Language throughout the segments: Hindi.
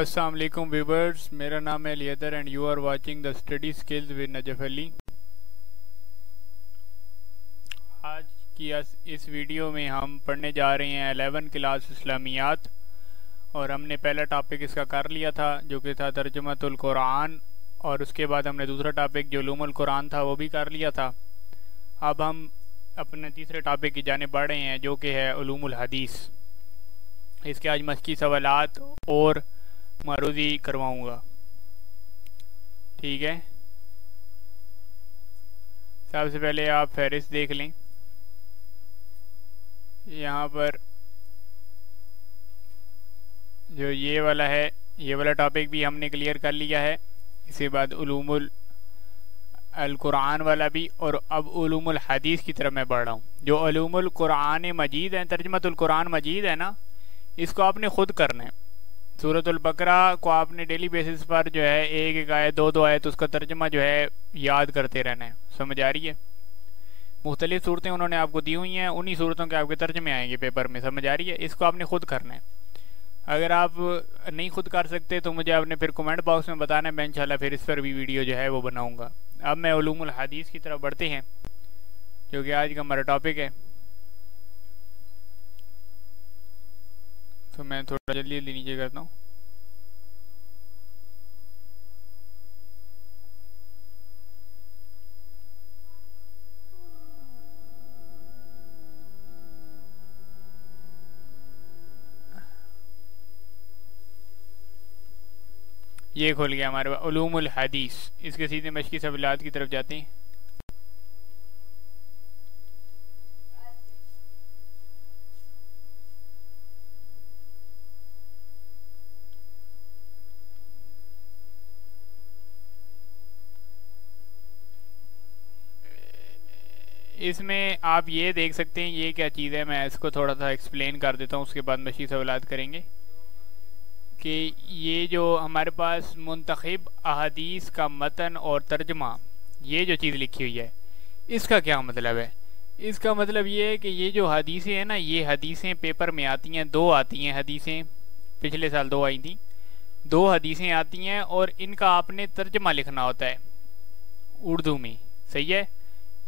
अस्सलाम वालेकुम व्यूवर्स, मेरा नाम है लियदर and you are watching the study skills with Najaf Ali. आज की इस वीडियो में हम पढ़ने जा रहे हैं 11 क्लास इस्लामियात, और हमने पहला टॉपिक इसका कर लिया था जो कि था तर्जुमतुल कुरान, और उसके बाद हमने दूसरा टॉपिक जो उलूमुल कुरान था वो भी कर लिया था। अब हम अपने तीसरे टॉपिक की जाने बढ़ रहे हैं जो कि है उलूमुल हदीस। इसके आज मशकी सवालात और मारूजी करवाऊंगा, ठीक है। सबसे पहले आप फहरिस्त देख लें। यहाँ पर जो ये वाला है, ये वाला टॉपिक भी हमने क्लियर कर लिया है। इसके बाद उलूमुल अल कुरान वाला भी, और अब उलूमुल हदीस की तरफ मैं बढ़ रहा हूँ। जो उलूमुल कुरान मजीद है, तर्जुमतुल कुरान मजीद है ना, इसको आपने खुद करना है। सूरतुल बकरा को आपने डेली बेसिस पर जो है एक एक आयत दो आयत उसका तर्जमा जो है याद करते रहना है। समझ आ रही है? मुख्तलिफ सूरतें उन्होंने आपको दी हुई हैं, उन्हीं सूरतों के आपके तर्जमे आएंगे पेपर में। समझ आ रही है? इसको आपने खुद करना है। अगर आप नहीं खुद कर सकते तो मुझे आपने फिर कमेंट बॉक्स में बताना है, मैं इंशाल्लाह फिर इस पर भी वीडियो जो है वो बनाऊँगा। अब मैं उलूमुल हदीस की तरफ बढ़ते हैं जो कि आज का हमारा टॉपिक है। तो मैं थोड़ा जल्दी जल्दी नीचे करता हूँ। ये खोल गया हमारे पास उलूमुल हदीस। इसके सीधे मशकी सवालात की तरफ जाते हैं। इसमें आप ये देख सकते हैं ये क्या चीज़ है। मैं इसको थोड़ा सा एक्सप्लेन कर देता हूँ, उसके बाद मशकी सवालात करेंगे। कि ये जो हमारे पास मुंतखब अहादीस का मतन और तर्जमा, ये जो चीज़ लिखी हुई है, इसका क्या मतलब है? इसका मतलब ये है कि ये जो हदीसें हैं ना, ये हदीसें पेपर में आती हैं, दो आती हैं हदीसें। पिछले साल दो आई थी, दो हदीसें आती हैं और इनका आपने तर्जमा लिखना होता है उर्दू में। सही है?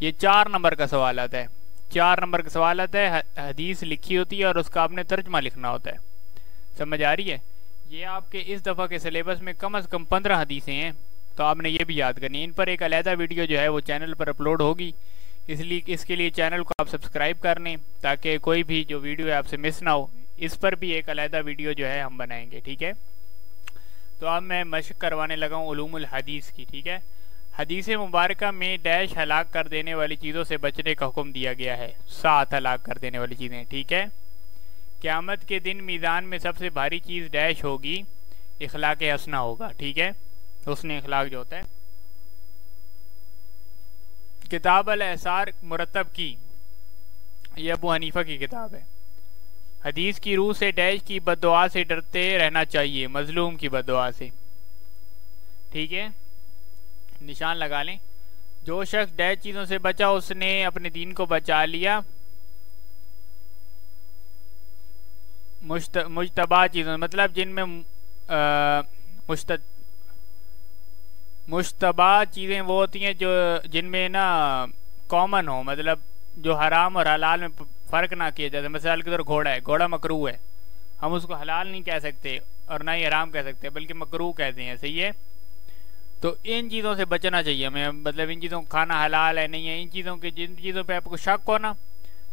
ये 4 नंबर का सवाल आता है। 4 नंबर का सवाल आता है, हदीस लिखी होती है और उसका आपने तर्जमा लिखना होता है। समझ आ रही है? ये आपके इस दफ़ा के सिलेबस में कम से कम 15 हदीसें हैं, तो आपने ये भी याद करनी है। इन पर एक अलहदा वीडियो जो है वो चैनल पर अपलोड होगी, इसलिए इसके लिए चैनल को आप सब्सक्राइब कर लें ताकि कोई भी जो वीडियो है आपसे मिस ना हो। इस पर भी एक अलहदा वीडियो जो है हम बनाएंगे, ठीक है। तो अब मैं मशक करवाने लगा हूँ उलूमुल हदीस की, ठीक है। हदीस मुबारक में डैश हलाक कर देने वाली चीज़ों से बचने का हुक्म दिया गया है। 7 हलाक कर देने वाली चीज़ें, ठीक है। क़यामत के दिन मीज़ान में सबसे भारी चीज़ डैश होगी, इखलाक हसना होगा, ठीक है। उसने इखलाक जो होता है। किताब अल एसार मुरतब की, ये अबू हनीफा की किताब है। हदीस की रूह से डैश की बद्दुआ से डरते रहना चाहिए, मजलूम की बद्दुआ से, ठीक है। निशान लगा लें। जो शख्स डैश चीज़ों से बचा उसने अपने दीन को बचा लिया। मुश्तबा चीज़ों मतलब जिनमें मुश्तबा चीज़ें वो होती हैं जो जिनमें ना कॉमन हो, मतलब जो हराम और हलाल में फ़र्क ना किया जाता। मिसाल के तौर घोड़ा है, घोड़ा मकरूह है, हम उसको हलाल नहीं कह सकते और ना ही हराम कह सकते, बल्कि मकरूह कहते हैं। सही है? तो इन चीज़ों से बचना चाहिए हमें, मतलब इन चीज़ों को खाना हलाल है नहीं है, इन चीज़ों के जिन चीज़ों पे आपको शक हो ना,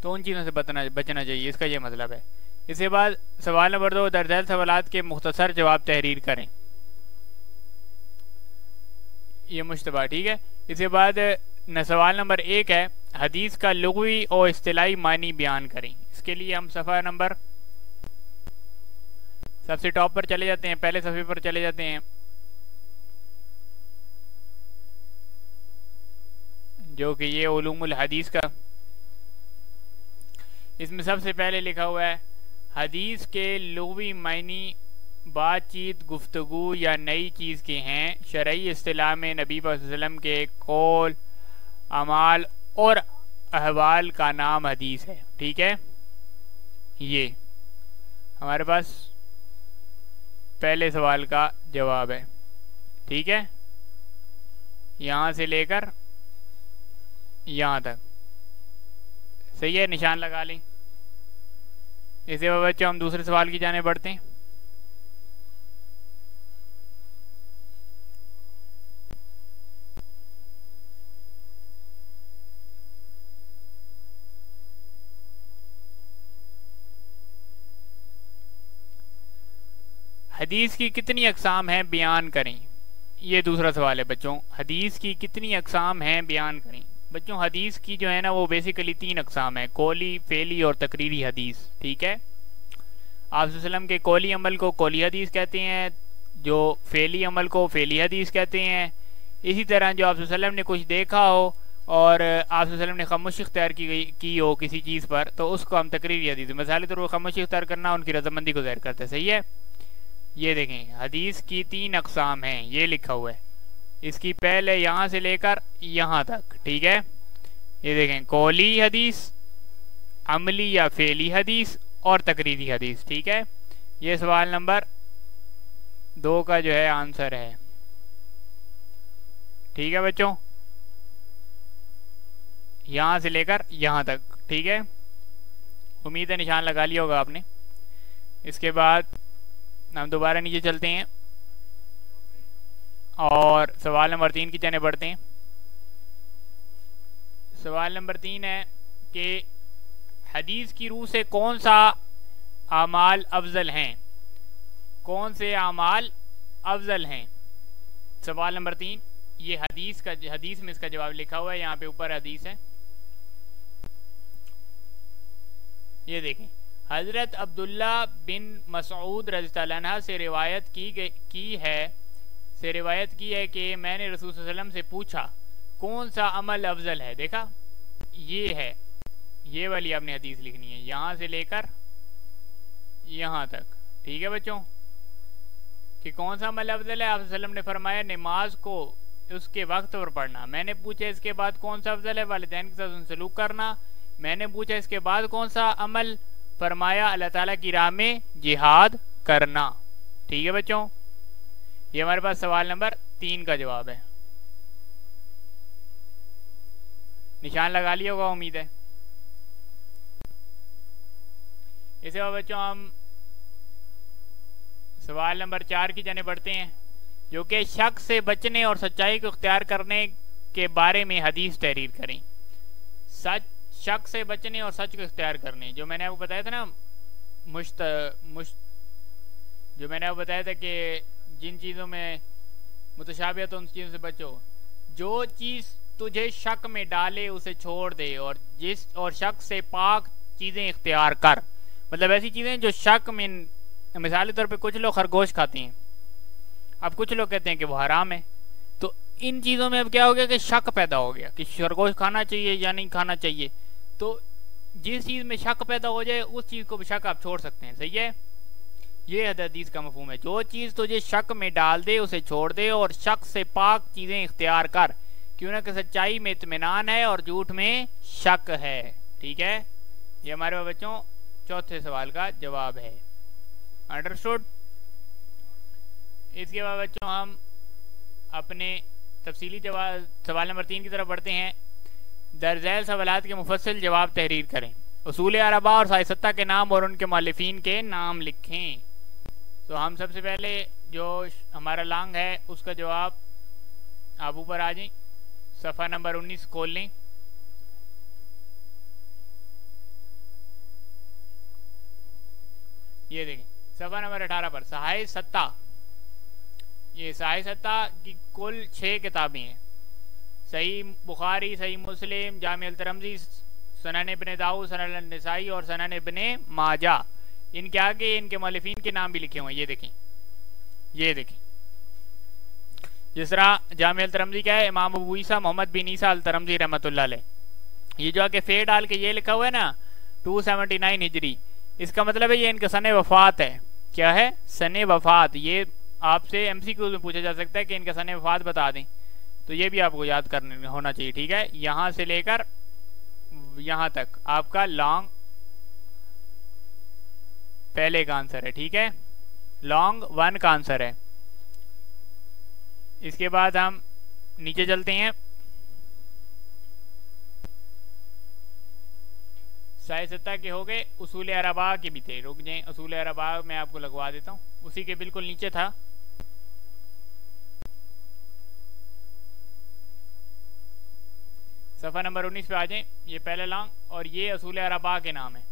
तो उन चीज़ों से बचना चाहिए, इसका ये मतलब है। इसके बाद सवाल नंबर 2, दर्ज सवालात के मुख्तसर जवाब तहरीर करें। ये मुश्तबा, ठीक है। इसके बाद सवाल नंबर 1 है, हदीस का लुग़वी और इस्तिलाही मानी बयान करें। इसके लिए हम सफ़ा नंबर सबसे टॉप पर चले जाते हैं, पहले सफ़े पर चले जाते हैं, जो कि ये उलूमुल हदीस का। इसमें सबसे पहले लिखा हुआ है, हदीस के लुग़वी मायनी बातचीत, गुफ्तगू या नई चीज़ के हैं। शरई इस्तिलाह में नबी वसल्लम के कौल, अमाल और अहवाल का नाम हदीस है, ठीक है। ये हमारे पास पहले सवाल का जवाब है। ठीक है, यहाँ से लेकर यहाँ तक सही है, निशान लगा लें। इसके बाद बच्चों हम दूसरे सवाल की जाने बढ़ते हैं। हदीस की कितनी अक़साम हैं बयान करें। ये दूसरा सवाल है बच्चों, हदीस की कितनी अक़साम हैं बयान करें। बच्चों हदीस की जो है ना वो बेसिकली 3 अक़साम है, कौली, फेली और तकरीरी हदीस। ठीक है, आप वसल्लम के कौली अमल को कौली हदीस कहते हैं, जो फेली अमल को फेली हदीस कहते हैं। इसी तरह जो आप वसल्लम ने कुछ देखा हो और आप वसल्लम ने खामोशी इख्तियार की हो किसी चीज़ पर, तो उसको हम तकरीरी हदीस, मिसाली तौर पर खामोशी इख्तियार करना उनकी रजामंदी को ज़ाहिर करते हैं। सही है, ये देखें हदीस की 3 अक़साम हैं, ये लिखा हुआ है। इसकी पहले यहाँ से लेकर यहाँ तक। ठीक है, ये देखें कौली हदीस, अमली या फेली हदीस और तकरीरी हदीस। ठीक है, ये सवाल नंबर 2 का जो है आंसर है। ठीक है बच्चों, यहाँ से लेकर यहाँ तक। ठीक है, उम्मीद है निशान लगा लिया होगा आपने। इसके बाद हम दोबारा नीचे चलते हैं और सवाल नंबर 3 की जाने बढ़ते हैं। सवाल नंबर 3 है कि हदीस की रूह से कौन सा आमाल अफजल हैं, कौन से आमाल अफजल हैं। सवाल नंबर 3 ये हदीस में इसका जवाब लिखा हुआ है, यहाँ पे ऊपर हदीस है, ये देखें। हजरत अब्दुल्ला बिन मसऊद रज़ियल्लाहु अन्हु से रिवायत की है कि मैंने रसूल सल्लल्लाहु अलैहि वसल्लम से पूछा कौन सा अमल अफजल है। देखा, ये है, ये वाली आपने हदीस लिखनी है, यहाँ से लेकर यहाँ तक। ठीक है बच्चों, कि कौन सा अमल अफजल है। आप वसल्लम ने फरमाया नमाज को उसके वक्त पर पढ़ना। मैंने पूछा इसके बाद कौन सा अफजल है, वालिदैन के साथ उन सलूक करना। मैंने पूछा इसके बाद कौन सा अमल, फरमाया अल्लाह ताला की राह में जिहाद करना। ठीक है बच्चों, ये हमारे पास सवाल नंबर 3 का जवाब है। निशान लगा लिया होगा उम्मीद है। इसके बाद बच्चों हम सवाल नंबर 4 की जाने बढ़ते हैं, जो कि शक से बचने और सच्चाई को इख्तियार करने के बारे में हदीस तहरीर करें। शक से बचने और सच को इख्तियार करने, जो मैंने आपको बताया था ना, जो मैंने आपको बताया था कि जिन चीज़ों में मुतशाबिहत उन चीज़ों से बचो। जो चीज़ तुझे शक में डाले उसे छोड़ दे और शक से पाक चीज़ें इख्तियार कर। मतलब ऐसी चीज़ें जो शक में, मिसाली तौर पे कुछ लोग खरगोश खाते हैं, अब कुछ लोग कहते हैं कि वो हराम है, तो इन चीज़ों में अब क्या हो गया कि शक पैदा हो गया कि खरगोश खाना चाहिए या नहीं खाना चाहिए। तो जिस चीज़ में शक पैदा हो जाए उस चीज़ को बेशक आप छोड़ सकते हैं। सही है, ये हदीस का मफहूम है। जो चीज़ तुझे शक में डाल दे उसे छोड़ दे और शक से पाक चीज़ें इख्तियार कर, क्यों ना कि सच्चाई में इत्मीनान है और झूठ में शक है। ठीक है, ये हमारे बच्चों चौथे सवाल का जवाब है। अंडरस्टूड। इसके बाद बच्चों हम अपने तफसीली जवाब सवाल नंबर 3 की तरफ बढ़ते हैं। दर्जैल सवालात के मुफस्सिल जवाब तहरीर करें। उसूल अरबा और साइसत्ता के नाम और उनके मुअल्लिफीन के नाम लिखें। तो हम सबसे पहले जो हमारा लॉन्ग है उसका जवाब आप ऊपर आ जाएं, सफ़ा नंबर 19 खोल लें। ये देखें सफ़ा नंबर 18 पर सहाय सत्ता, ये सहाय सत्ता की कुल 6 किताबें हैं। सही बुखारी, सही मुस्लिम, जामिअल तिरमिज़ी, सनन इब्न दाऊद, सनन निसाई और सनन इब्न माजा। इनके आगे इनके मुअल्लिफीन के नाम भी लिखे हुए हैं। ये देखें, ये देखें, जिस तरह जामिअल तिरमिज़ी क्या है, इमाम अबू ईसा मोहम्मद बिन ईसा अल तिरमिज़ी रहमतुल्लाह अलैह। ये जो आगे फे डाल के ये लिखा हुआ है ना 279 हिजरी, इसका मतलब है ये इनका सन वफात है। क्या है? सन वफात। ये आपसे MCQ में पूछा जा सकता है कि इनका सन वफात बता दें, तो ये भी आपको याद करने होना चाहिए। ठीक है, यहाँ से लेकर यहाँ तक आपका लॉन्ग पहले का आंसर है। ठीक है, लॉन्ग 1 का आंसर है। इसके बाद हम नीचे चलते हैं। साढ़े 70 के हो गए। उसूल अरबा के भी थे, रुक जाए, उसूल अरबा मैं आपको लगवा देता हूँ, उसी के बिल्कुल नीचे था। सफ़ा नंबर 19 पे आ जाएं। ये पहला लॉन्ग और ये उसूल अरबा के नाम है।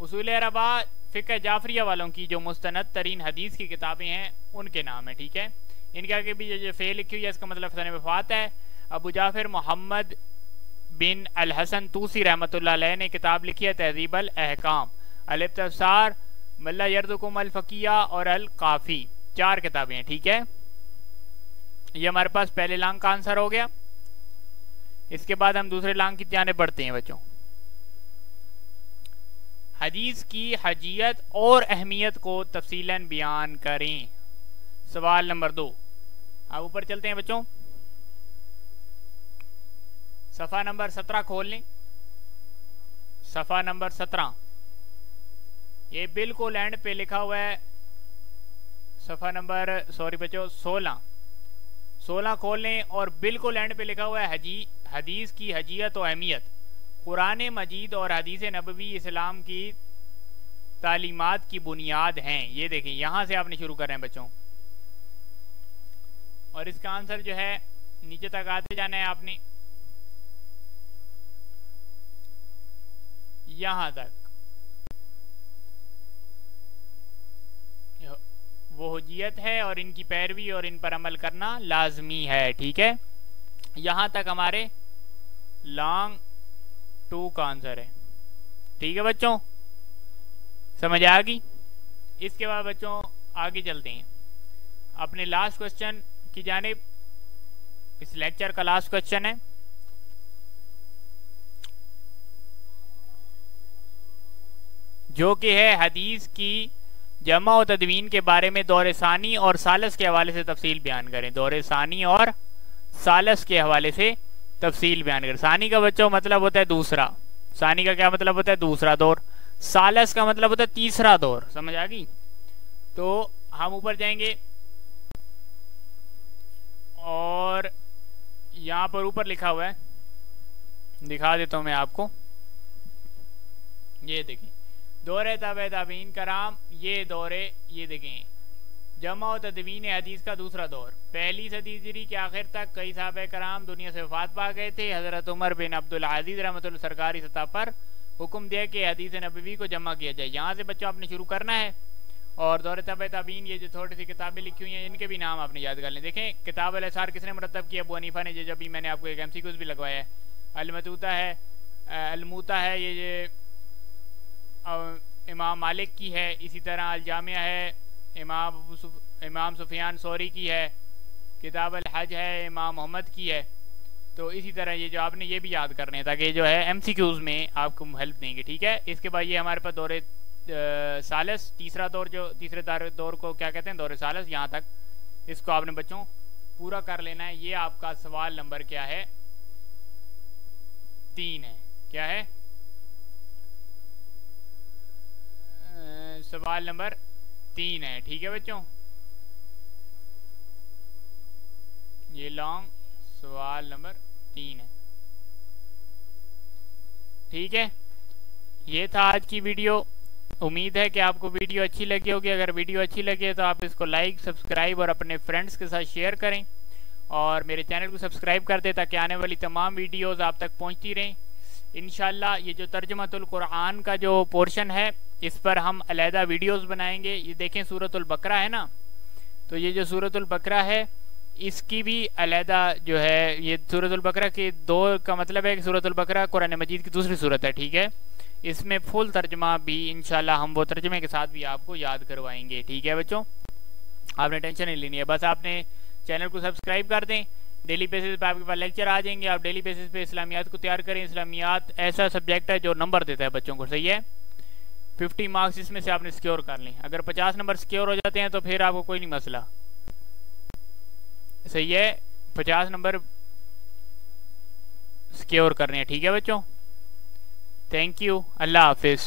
उसूल अरबा फ़िक़्ह जाफरिया वालों की जो मुस्तनद तरीन हदीस की किताबें हैं उनके नाम है, ठीक है। इनके आगे भी जो फ़े लिखी हुई है इसका मतलब सन वफ़ात है। अबू जाफ़िर मोहम्मद बिन अल हसन तूसी रहमतुल्लाह अलैह ने किताब लिखी है तहज़ीब अल अहकाम, अल इब्तिसार, मल्ला यर्दुकुम अल फ़किया और अल काफ़ी। 4 किताबें हैं, ठीक है। ये हमारे पास पहले लॉन्ग का आंसर हो गया। इसके बाद हम दूसरे लॉन्ग की जाने बढ़ते हैं बच्चों। हदीस की हजियत और अहमियत को तफसीलन बयान करें। सवाल नंबर 2। अब ऊपर चलते हैं बच्चों। सफ़ा नंबर 17 खोल लें। सफ़ा नंबर 17 ये बिल्कुल एंड पे लिखा हुआ है। सफ़ा नंबर सॉरी बच्चों 16 खोल लें और बिल्कुल एंड पे लिखा हुआ है हदीस की हजियत और अहमियत। कुरान मजीद और हदीस नबवी इस्लाम की तालीमात की बुनियाद हैं। ये देखें, यहाँ से आपने शुरू कर रहे हैं बच्चों, और इसका आंसर जो है नीचे तक आते जाना है आपने, यहाँ तक। वो हुज्जियत है और इनकी पैरवी और इन पर अमल करना लाजमी है, ठीक है। यहाँ तक हमारे लॉन्ग 2 का आंसर है, ठीक है बच्चों, समझ आ गई। इसके बाद बच्चों आगे चलते हैं अपने लास्ट क्वेश्चन की जानिब। इस लेक्चर का लास्ट क्वेश्चन है, जो कि है हदीस की जमा और तदवीन के बारे में दौरे सानी और सालस के हवाले से तफसील बयान करें। दौरे सानी और सालस के हवाले से तफसील बयान करें। सानी का बच्चों मतलब होता है दूसरा, सानी का क्या मतलब होता है दूसरा दौर, सालस का मतलब होता है तीसरा दौर, समझ आ गई। तो हम ऊपर जाएंगे और यहाँ पर ऊपर लिखा हुआ है, दिखा देता हूँ मैं आपको, ये देखें दौरे ताबे ताबीन कराम, ये दौरे, ये देखें जमा और तदवीन हदीस का दूसरा दौर। पहली सदी हिजरी के आखिर तक कई साहबे कराम दुनिया से वफात पा गए थे। हज़रत उमर बिन अब्दुल अजीज रहमतुल्लाह सरकारी सतह पर हुक्म दिया कि हदीस नबवी को जमा किया जाए। यहाँ से बच्चों आपने शुरू करना है। और दौरे ताबे ताबीन ये जो थोड़ी सी किताबें लिखी हुई हैं इनके भी नाम आपने याद कर लें। देखें किताब अल असार किसने मुरतब किया? अबू हनीफा ने, जब भी मैंने आपको एक MCQs भी लगवाया है। अलमतूता है, अलमूता है, ये इमाम मालिक की है। इसी तरह अलजामिया है, इमाम सुफियान सौरी की है। किताब अल हज है, इमाम मोहम्मद की है। तो इसी तरह ये जो आपने ये भी याद करने हैं ताकि जो है MCQs में आपको हेल्प देंगे, ठीक है। इसके बाद ये हमारे पास दौरे सालस, तीसरा दौर, जो तीसरे दौर को क्या कहते हैं, दौरे सालस, यहाँ तक इसको आपने बच्चों पूरा कर लेना है। ये आपका सवाल नंबर क्या है? 3 है। क्या है? सवाल नंबर 3 है, ठीक है बच्चों। ये लॉन्ग सवाल नंबर 3 है, ठीक है। ये था आज की वीडियो। उम्मीद है कि आपको वीडियो अच्छी लगी होगी। अगर वीडियो अच्छी लगे तो आप इसको लाइक, सब्सक्राइब और अपने फ्रेंड्स के साथ शेयर करें और मेरे चैनल को सब्सक्राइब कर दें ताकि आने वाली तमाम वीडियोस आप तक पहुंचती रहें। इंशाल्लाह ये जो तर्जुमातुल कुरान का जो पोर्शन है इस पर हम अलहदा वीडियोस बनाएंगे। ये देखें सूरतुल बकरा है ना, तो ये जो सूरतुल बकरा है इसकी भी अलहदा जो है, ये सूरतुल बकरा के 2 का मतलब है कि सूरतुल बकरा कुरान मजीद की दूसरी सूरत है, ठीक है। इसमें फुल तर्जमा भी इंशाल्लाह हम वो तर्जमे के साथ भी आपको याद करवाएंगे, ठीक है बच्चों। आपने टेंशन नहीं लेनी है, बस आपने चैनल को सब्सक्राइब कर दें। डेली बेसिस पे आपके पास लेक्चर आ जाएंगे। आप डेली बेसिस पे इस्लामियात को तैयार करें। इस्लामियात ऐसा सब्जेक्ट है जो नंबर देता है बच्चों को, सही है। 50 मार्क्स इसमें से आपने सिक्योर कर लें। अगर 50 नंबर सिक्योर हो जाते हैं तो फिर आपको कोई नहीं मसला, सही है। 50 नंबर सिक्योर करने हैं, ठीक है बच्चों। थैंक यू, अल्लाह हाफिज़।